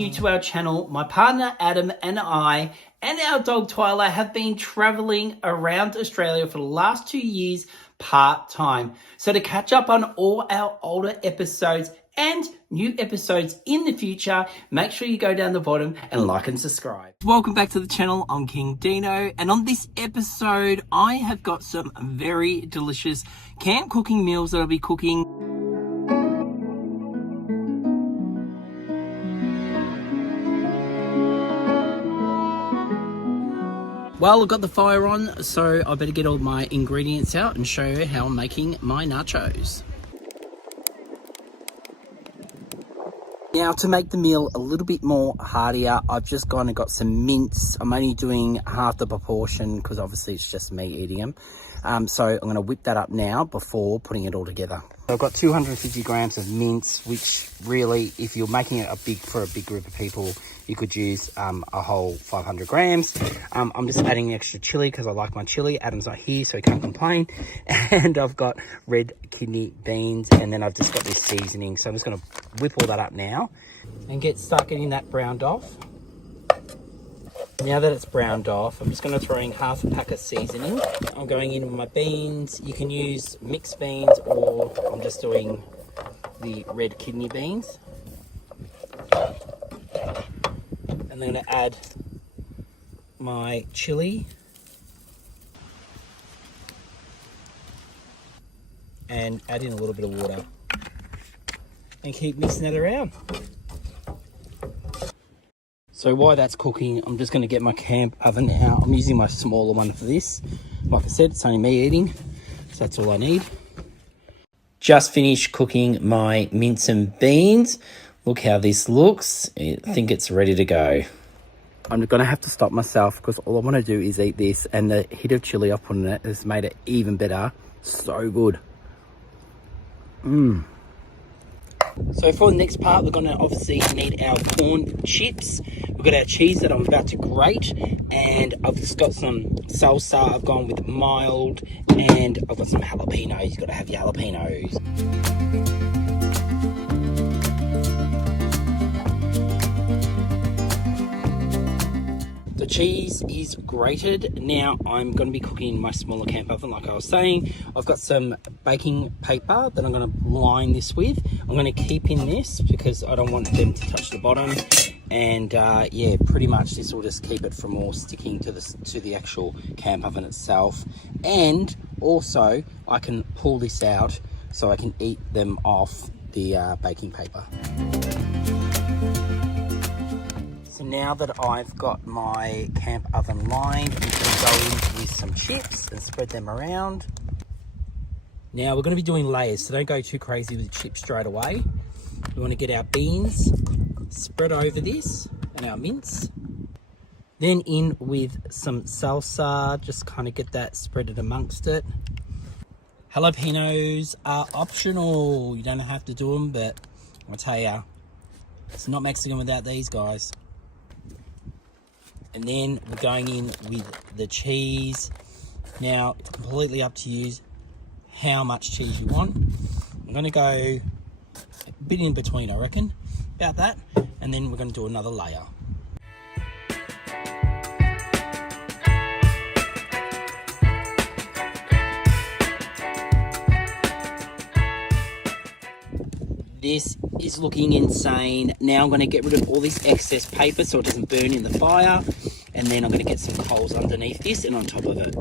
new to our channel, my partner Adam and I and our dog Twyla have been traveling around Australia for the last 2 years part-time. So to catch up on all our older episodes and new episodes in the future, make sure you go down the bottom and like and subscribe. Welcome back to the channel. I'm King Dino, and on this episode I have got some very delicious camp cooking meals that I'll be cooking. Well, I've got the fire on, so I better get all my ingredients out and show you how I'm making my nachos. Now, to make the meal a little bit more heartier, I've just gone and got some mince. I'm only doing half the proportion because obviously it's just me eating them. So I'm going to whip that up now before putting it all together. So I've got 250 grams of mince, which really, if you're making it for a big group of people, you could use a whole 500 grams. I'm just adding extra chili because I like my chili. Adam's not here, so he can't complain. And I've got red kidney beans, and then I've just got this seasoning. So I'm just going to whip all that up now and start getting that browned off. Now that it's browned off, I'm just going to throw in half a pack of seasoning. I'm going in with my beans. You can use mixed beans, or I'm just doing the red kidney beans. And then I'm going to add my chili. And add in a little bit of water. And keep mixing that around. So while that's cooking, I'm just going to get my camp oven out. I'm using my smaller one for this. Like I said, it's only me eating, so that's all I need. Just finished cooking my mince and beans. Look how this looks. I think it's ready to go. I'm going to have to stop myself because all I want to do is eat this, and the hit of chili I put in it has made it even better. So good. So for the next part, we're going to obviously need our corn chips. We've got our cheese that I'm about to grate, and I've just got some salsa. I've gone with mild, and I've got some jalapenos. You've got to have your jalapenos. The cheese is grated. Now I'm going to be cooking in my smaller camp oven, like I was saying. I've got some baking paper that I'm going to line this with. I'm going to keep in this because I don't want them to touch the bottom. And yeah, pretty much this will just keep it from all sticking to the actual camp oven itself. And also I can pull this out so I can eat them off the baking paper. So now that I've got my camp oven lined, I'm going to go in with some chips and spread them around. Now we're going to be doing layers, so don't go too crazy with the chips straight away. We want to get our beans spread over this and our mince. Then in with some salsa, just kind of get that spread it amongst it. Jalapenos are optional. You don't have to do them, but I'll tell you, it's not Mexican without these guys. And then we're going in with the cheese. Now, it's completely up to you how much cheese you want. I'm going to go a bit in between, I reckon, about that. And then we're going to do another layer. This is looking insane. Now I'm going to get rid of all this excess paper so it doesn't burn in the fire. And then I'm going to get some coals underneath this and on top of it.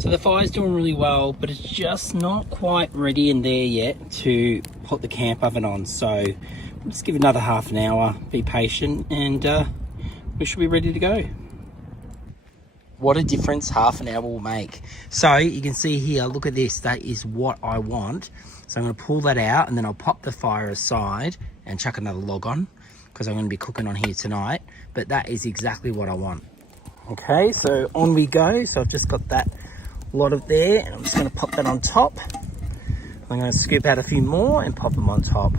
So the fire's doing really well, but it's just not quite ready in there yet to put the camp oven on. So just give it another half an hour, be patient, and we should be ready to go. What a difference half an hour will make. So you can see here, look at this, that is what I want. So I'm going to pull that out, and then I'll pop the fire aside and chuck another log on because I'm going to be cooking on here tonight. But that is exactly what I want. Okay, so on we go. So I've just got that lot of there, and I'm just going to pop that on top. I'm going to scoop out a few more and pop them on top.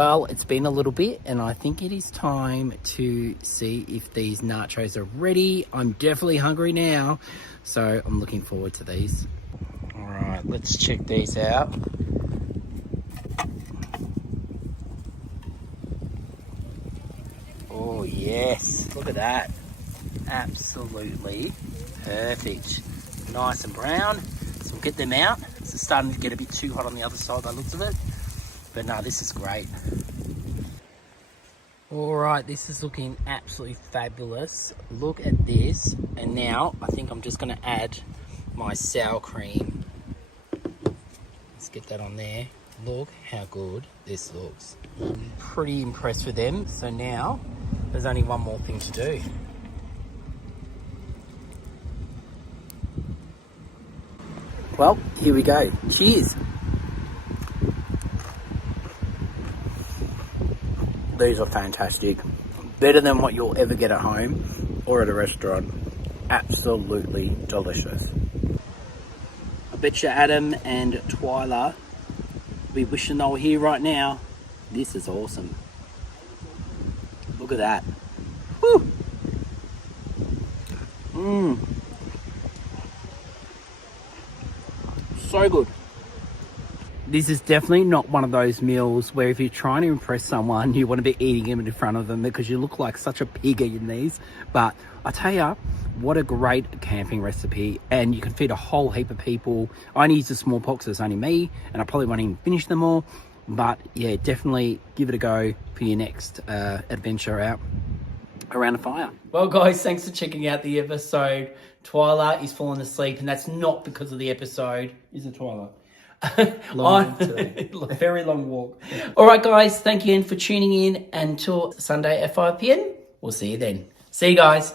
Well, it's been a little bit, and I think it is time to see if these nachos are ready. I'm definitely hungry now. So I'm looking forward to these. All right, let's check these out. Oh yes, look at that. Absolutely perfect. Nice and brown. So we'll get them out. It's starting to get a bit too hot on the other side by the looks of it. But no, this is great. All right, this is looking absolutely fabulous. Look at this. And now I think I'm just going to add my sour cream. Let's get that on there. Look how good this looks. I'm pretty impressed with them. So now there's only one more thing to do. Well, here we go. Cheers. These are fantastic. Better than what you'll ever get at home or at a restaurant. Absolutely delicious. I bet you Adam and Twyla will be wishing they were here right now. This is awesome. Look at that. Woo! Mmm. So good. This is definitely not one of those meals where if you're trying to impress someone, you want to be eating them in front of them because you look like such a pig eating these. But I tell you, what a great camping recipe. And you can feed a whole heap of people. I only used a small pot because it's only me, and I probably won't even finish them all. But yeah, definitely give it a go for your next adventure out around a fire. Well guys, thanks for checking out the episode. Twyla is falling asleep, and that's not because of the episode. Is it, Twyla? Long today. Very long walk. All right guys, thank you again for tuning in. Until Sunday at 5 p.m, we'll see you then. See you guys.